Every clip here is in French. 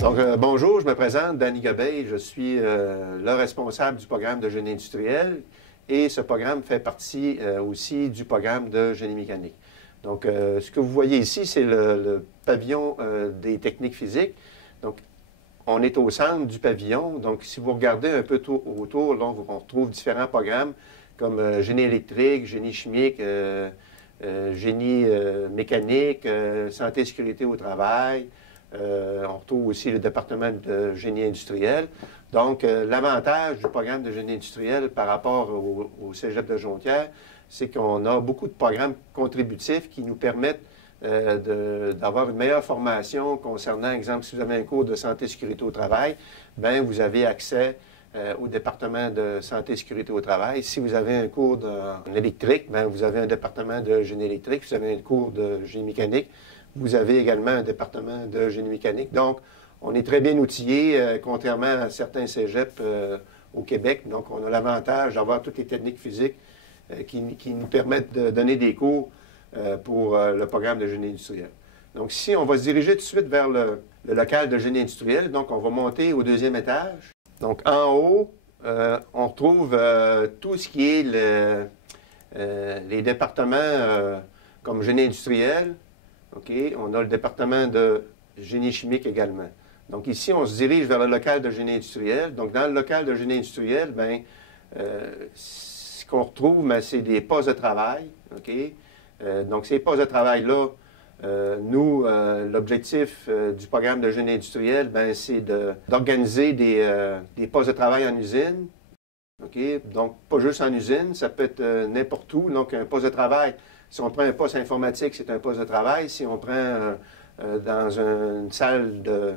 Donc, bonjour, je me présente, Danny Gobeil, je suis le responsable du programme de génie industriel et ce programme fait partie aussi du programme de génie mécanique. Donc, ce que vous voyez ici, c'est le pavillon des techniques physiques. Donc, on est au centre du pavillon. Donc, si vous regardez un peu autour, là, on retrouve différents programmes comme génie électrique, génie chimique, génie mécanique, santé et sécurité au travail. On retrouve aussi le département de génie industriel. Donc, l'avantage du programme de génie industriel par rapport au Cégep de Jonquière, c'est qu'on a beaucoup de programmes contributifs qui nous permettent d'avoir une meilleure formation concernant, exemple, si vous avez un cours de santé et sécurité au travail, bien, vous avez accès au département de santé et sécurité au travail. Si vous avez un cours en électrique, bien, vous avez un département de génie électrique. Si vous avez un cours de génie mécanique, vous avez également un département de génie mécanique. Donc, on est très bien outillés, contrairement à certains cégeps au Québec. Donc, on a l'avantage d'avoir toutes les techniques physiques qui nous permettent de donner des cours pour le programme de génie industriel. Donc, ici, on va se diriger tout de suite vers le local de génie industriel. Donc, on va monter au deuxième étage. Donc, en haut, on retrouve tout ce qui est les départements comme génie industriel. OK? On a le département de génie chimique également. Donc ici, on se dirige vers le local de génie industriel. Donc dans le local de génie industriel, bien, ce qu'on retrouve, c'est des postes de travail. OK? Donc ces postes de travail-là, nous, l'objectif du programme de génie industriel, bien, c'est d'organiser des postes de travail en usine. OK? Donc pas juste en usine, ça peut être n'importe où. Donc un poste de travail, si on prend un poste informatique, c'est un poste de travail. Si on prend dans une salle de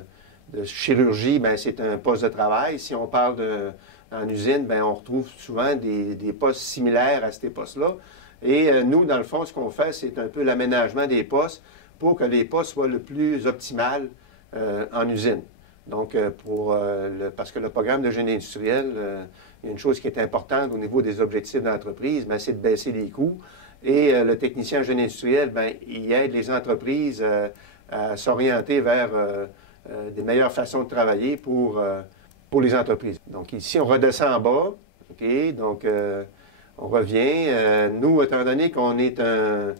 chirurgie, bien, c'est un poste de travail. Si on parle en usine, bien, on retrouve souvent des postes similaires à ces postes-là. Et nous, dans le fond, ce qu'on fait, c'est un peu l'aménagement des postes pour que les postes soient le plus optimal en usine. Donc, parce que le programme de génie industriel, il y a une chose qui est importante au niveau des objectifs d'entreprise, c'est de baisser les coûts. Et le technicien en génie industriel, bien, il aide les entreprises à s'orienter vers des meilleures façons de travailler pour les entreprises. Donc ici, on redescend en bas. OK? Donc, on revient. Nous, étant donné qu'on est un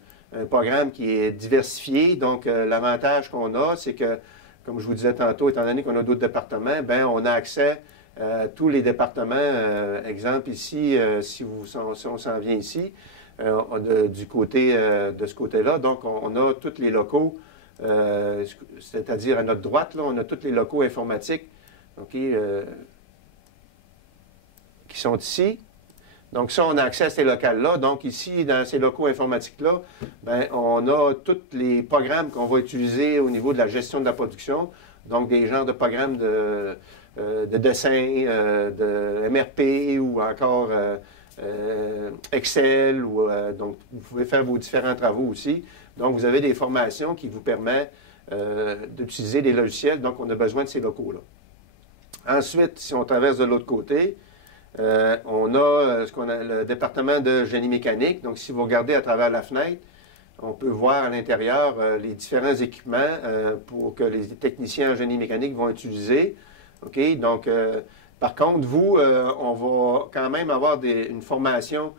programme qui est diversifié, donc l'avantage qu'on a, c'est que, comme je vous disais tantôt, étant donné qu'on a d'autres départements, bien, on a accès à tous les départements. Exemple ici, si on s'en vient ici, du côté de ce côté-là. Donc, on a tous les locaux, c'est-à-dire à notre droite, là, on a tous les locaux informatiques, okay, qui sont ici. Donc, ça, on a accès à ces locales-là. Donc, ici, dans ces locaux informatiques-là, bien, on a tous les programmes qu'on va utiliser au niveau de la gestion de la production. Donc, des genres de programmes de dessin, de MRP ou encore Excel, donc vous pouvez faire vos différents travaux aussi. Donc, vous avez des formations qui vous permettent d'utiliser des logiciels, donc on a besoin de ces locaux-là. Ensuite, si on traverse de l'autre côté, on a ce qu'on a le département de génie mécanique. Donc, si vous regardez à travers la fenêtre, on peut voir à l'intérieur les différents équipements que les techniciens en génie mécanique vont utiliser. OK? Donc, par contre, vous, on va quand même avoir une formation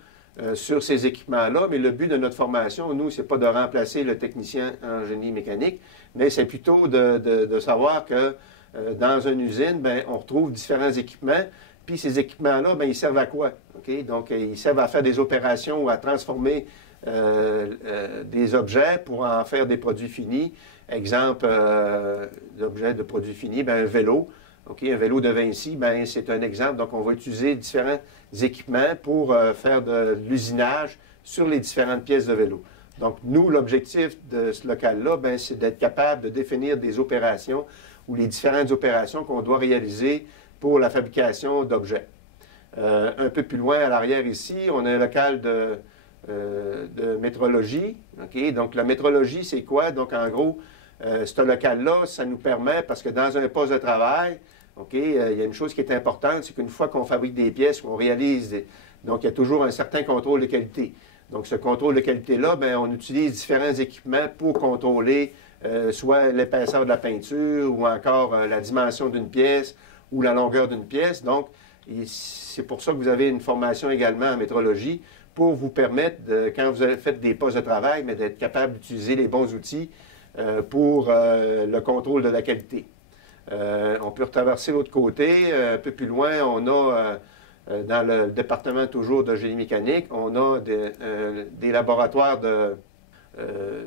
sur ces équipements-là, mais le but de notre formation, nous, c'est pas de remplacer le technicien en génie mécanique, mais c'est plutôt de savoir que dans une usine, bien, on retrouve différents équipements, puis ces équipements-là, bien, ils servent à quoi? OK? Donc, ils servent à faire des opérations ou à transformer des objets pour en faire des produits finis. Exemple, l'objet de produits finis, bien, un vélo. OK, un vélo de Vinci, bien, c'est un exemple. Donc, on va utiliser différents équipements pour faire de l'usinage sur les différentes pièces de vélo. Donc, nous, l'objectif de ce local-là, bien, c'est d'être capable de définir des opérations ou les différentes opérations qu'on doit réaliser pour la fabrication d'objets. Un peu plus loin, à l'arrière ici, on a un local de métrologie. OK, donc, la métrologie, c'est quoi? Donc, en gros, ce local-là, ça nous permet, parce que dans un poste de travail, OK, il y a une chose qui est importante, c'est qu'une fois qu'on fabrique des pièces, qu'on réalise, donc il y a toujours un certain contrôle de qualité. Donc ce contrôle de qualité-là, bien, on utilise différents équipements pour contrôler soit l'épaisseur de la peinture ou encore la dimension d'une pièce ou la longueur d'une pièce. Donc, c'est pour ça que vous avez une formation également en métrologie pour vous permettre, quand vous faites des postes de travail, mais d'être capable d'utiliser les bons outils pour le contrôle de la qualité. On peut retraverser l'autre côté. Un peu plus loin, on a, dans le département toujours de génie mécanique, on a des laboratoires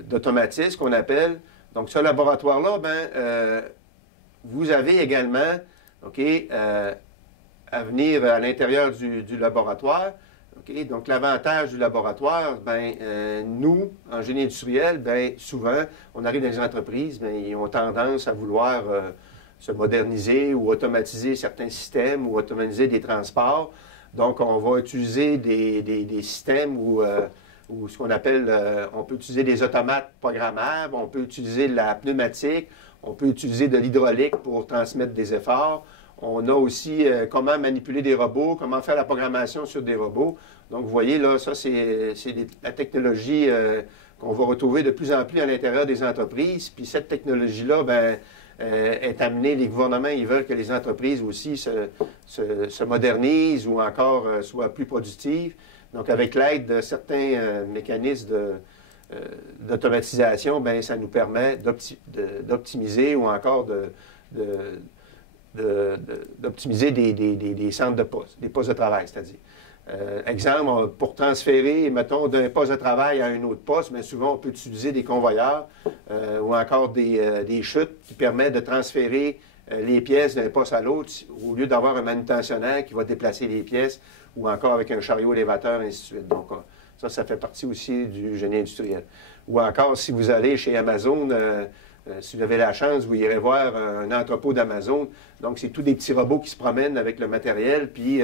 d'automatisme qu'on appelle. Donc, ce laboratoire-là, vous avez également, à venir à l'intérieur du laboratoire. Donc, l'avantage du laboratoire, nous, en génie industriel, souvent, on arrive dans les entreprises, ils ont tendance à vouloir se moderniser ou automatiser certains systèmes ou automatiser des transports. Donc, on va utiliser des systèmes où ce qu'on appelle, on peut utiliser des automates programmables, on peut utiliser de la pneumatique, on peut utiliser de l'hydraulique pour transmettre des efforts. On a aussi comment manipuler des robots, comment faire la programmation sur des robots. Donc, vous voyez, là, ça, c'est la technologie qu'on va retrouver de plus en plus à l'intérieur des entreprises. Puis cette technologie-là, est amenée, les gouvernements, ils veulent que les entreprises aussi se modernisent ou encore soient plus productives. Donc, avec l'aide de certains mécanismes d'automatisation, ça nous permet d'optimiser ou encore d'optimiser des centres de postes, des postes de travail, c'est-à-dire. Exemple, pour transférer, mettons, d'un poste de travail à un autre poste, mais souvent, on peut utiliser des convoyeurs ou encore des chutes qui permettent de transférer les pièces d'un poste à l'autre au lieu d'avoir un manutentionnaire qui va déplacer les pièces ou encore avec un chariot élévateur, ainsi de suite. Donc, ça fait partie aussi du génie industriel. Ou encore, si vous allez chez Amazon, si vous avez la chance, vous irez voir un entrepôt d'Amazon. Donc, c'est tous des petits robots qui se promènent avec le matériel, puis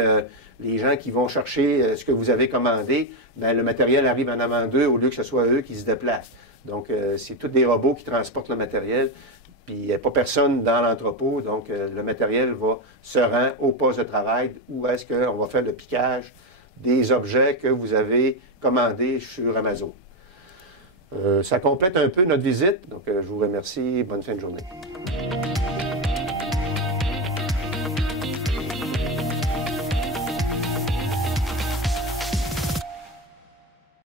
les gens qui vont chercher ce que vous avez commandé, le matériel arrive en avant d'eux au lieu que ce soit eux qui se déplacent. Donc, c'est tous des robots qui transportent le matériel, puis il n'y a pas personne dans l'entrepôt, donc le matériel se rend au poste de travail où est-ce qu'on va faire le piquage des objets que vous avez commandés sur Amazon. Ça complète un peu notre visite, donc je vous remercie. Bonne fin de journée.